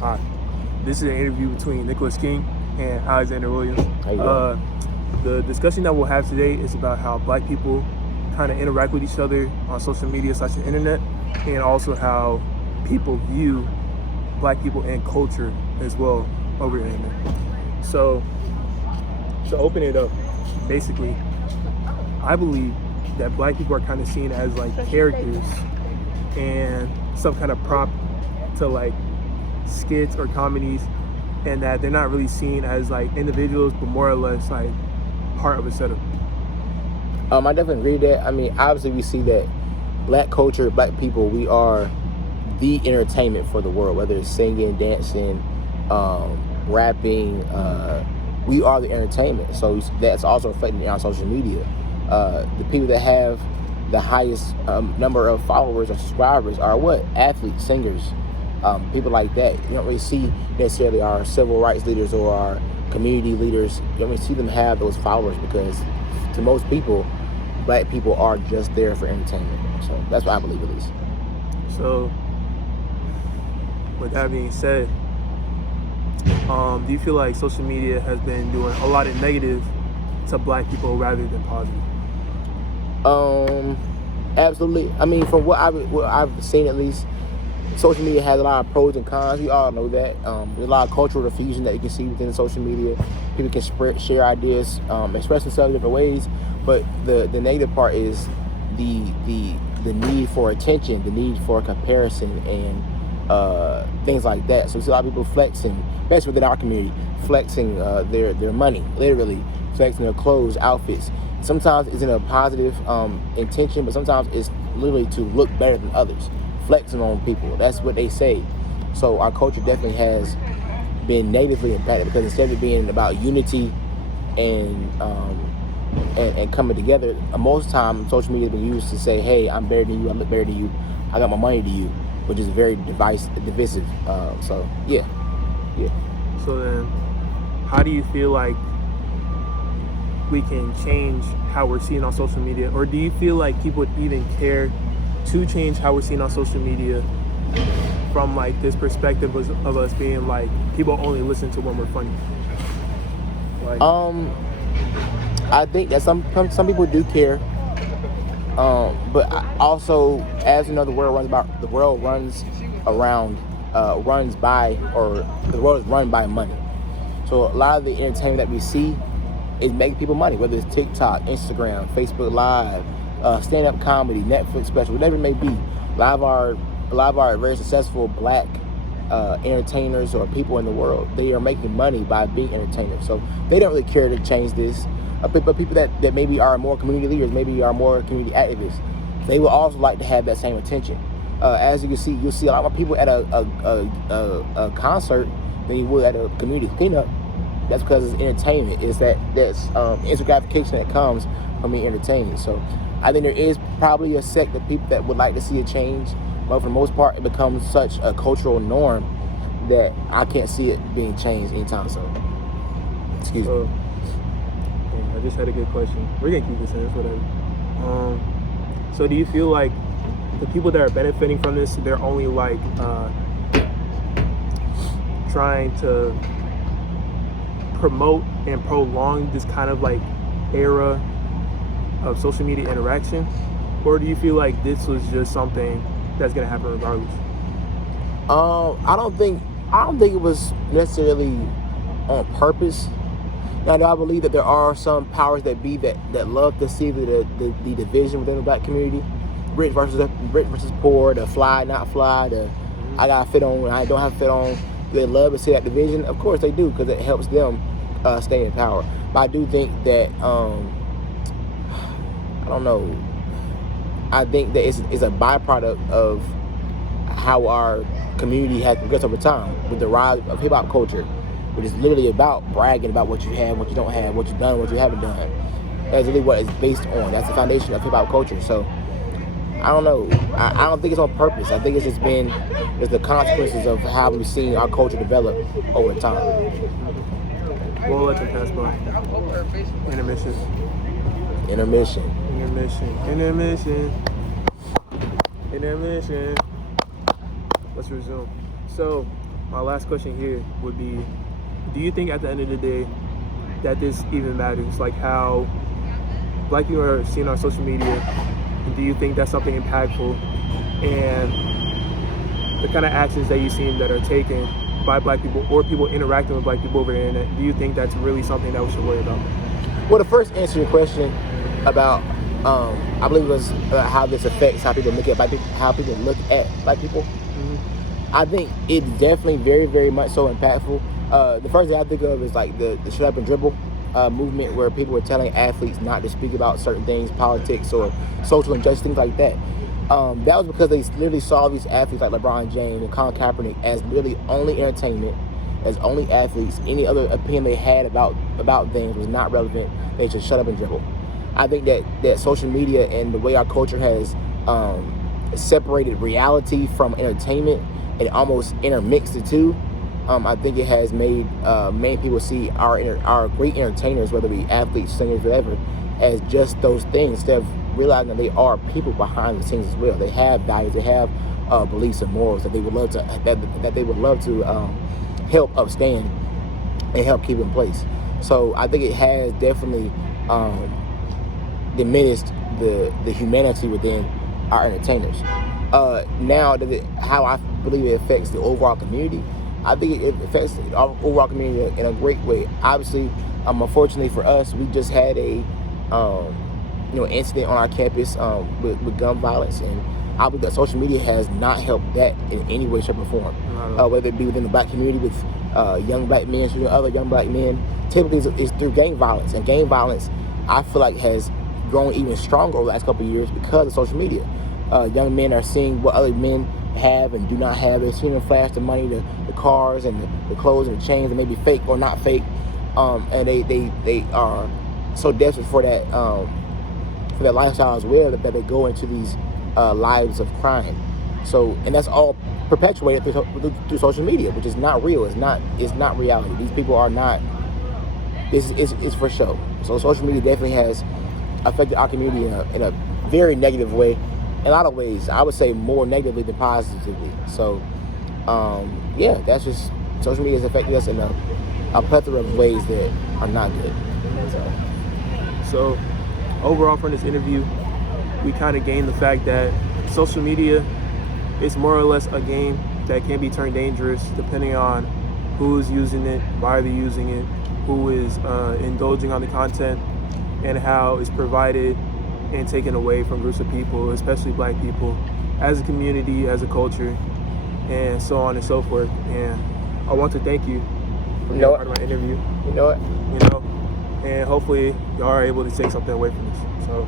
Hi. This is an interview between Nicholas King and Alexander Williams. How you doing? The discussion that we'll have today is about how Black people kind of interact with each other on social media / the internet, and also how people view Black people and culture as well over the internet. So to open it up, basically, I believe that Black people are kind of seen as like characters and some kind of prop to like skits or comedies, and that they're not really seen as like individuals, but more or less like part of a setup. I definitely agree with that. I mean, obviously we see that Black culture, Black people, we are the entertainment for the world, whether it's singing, dancing, rapping, we are the entertainment. So that's also reflected in our social media. The people that have the highest number of followers or subscribers are what? Athletes, singers, people like that. You don't really see necessarily our civil rights leaders or our community leaders. You don't really see them have those followers because to most people, Black people are just there for entertainment. So that's what I believe at least. So with that being said, do you feel like social media has been doing a lot of negative to Black people rather than positive? Absolutely. I mean, from what I've seen at least, social media has a lot of pros and cons. We all know that. There's a lot of cultural diffusion that you can see within social media. People can share ideas, express themselves in different ways. But the negative part is the need for attention, the need for comparison, and things like that. So we see a lot of people flexing, especially within our community, flexing their money, literally flexing their clothes, outfits. Sometimes it's in a positive intention, but sometimes it's literally to look better than others, flexing on people. That's what they say. So our culture definitely has been negatively impacted because instead of it being about unity and coming together, most of the time social media has been used to say, hey, I'm better than you, I look better than you, I got my money to you, which is very divisive. So yeah. So then, how do you feel like we can change how we're seen on social media? Or do you feel like people would even care to change how we're seen on social media from like this perspective of us being like, people only listen to when we're funny? Like, I think that some people do care, but also, as you know, the world runs by money. So a lot of the entertainment that we see is making people money, whether it's TikTok, Instagram, Facebook Live, stand-up comedy, Netflix special, whatever it may be. A lot of our very successful Black entertainers or people in the world, they are making money by being entertainers. So they don't really care to change this. But people that maybe are more community leaders, maybe are more community activists, they will also like to have that same attention. As you can see, you'll see a lot more people at a concert than you would at a community cleanup. That's because it's entertainment. It's that's instant gratification that comes from being entertained. So I think there is probably a sect of people that would like to see a change, but for the most part, it becomes such a cultural norm that I can't see it being changed anytime soon. Excuse me. I just had a good question. We're gonna keep this in, it's whatever. So do you feel like the people that are benefiting from this, they're only like trying to promote and prolong this kind of like era of social media interaction, or do you feel like this was just something that's gonna happen regardless? I don't think it was necessarily on purpose. Now, do I believe that there are some powers that be that love to see the division within the Black community, rich versus poor, the fly not fly, the I got fit on, I don't have fit on. They love to see that division. Of course they do, because it helps them stay in power. But I do think that I don't know. I think that it's a byproduct of how our community has progressed over time with the rise of hip hop culture, which is literally about bragging about what you have, what you don't have, what you've done, what you haven't done. That's really what it's based on. That's the foundation of hip hop culture. So I don't know. I don't think it's on purpose. I think it's just been the consequences of how we've seen our culture develop over time. We'll let them pass by. Intermission. Let's resume. So my last question here would be, do you think at the end of the day that this even matters? Like how black people are seen on social media, and do you think that's something impactful? And the kind of actions that you've seen that are taken by black people or people interacting with black people over the internet, do you think that's really something that we should worry about? Well, to first answer your question about, I believe it was how this affects how people look at black people, how people look at black people. I think it's definitely very, very much so impactful. The first thing I think of is like the shut up and dribble movement, where people were telling athletes not to speak about certain things, politics or social injustice, things like that. That was because they literally saw these athletes like LeBron James and Colin Kaepernick as really only entertainment, as only athletes. Any other opinion they had about things was not relevant. They should shut up and dribble. I think that social media and the way our culture has separated reality from entertainment and almost intermixed the two. I think it has made many people see our great entertainers, whether it be athletes, singers, whatever, as just those things, instead of realizing that they are people behind the scenes as well. They have values, they have beliefs and morals that they would love to help upstand and help keep in place. So I think it has definitely diminished the humanity within our entertainers. Now, how I believe it affects the overall community, I think it affects our overall community in a great way. Obviously, unfortunately for us, we just had a incident on our campus with gun violence, and I believe that social media has not helped that in any way, shape, or form. Whether it be within the black community with young black men shooting other young black men, typically it's through gang violence, and gang violence I feel like has grown even stronger over the last couple of years because of social media. Young men are seeing what other men have and do not have. They're seeing them flash the money, the cars, and the clothes and the chains that may be fake or not fake, and they are so desperate for that lifestyle as well that they go into these lives of crime. So, and that's all perpetuated through social media, which is not real. It's not reality. These people are not. This is for show. So social media definitely has affected our community in a very negative way. In a lot of ways, I would say more negatively than positively. So, that's just, social media has affected us in a plethora of ways that are not good. So overall from this interview, we kind of gained the fact that social media is more or less a game that can be turned dangerous depending on who's using it, why they're using it, who is indulging on the content, and how it's provided and taken away from groups of people, especially black people, as a community, as a culture, and so on and so forth. And I want to thank you for being part of my interview. You know it. And hopefully y'all are able to take something away from this. So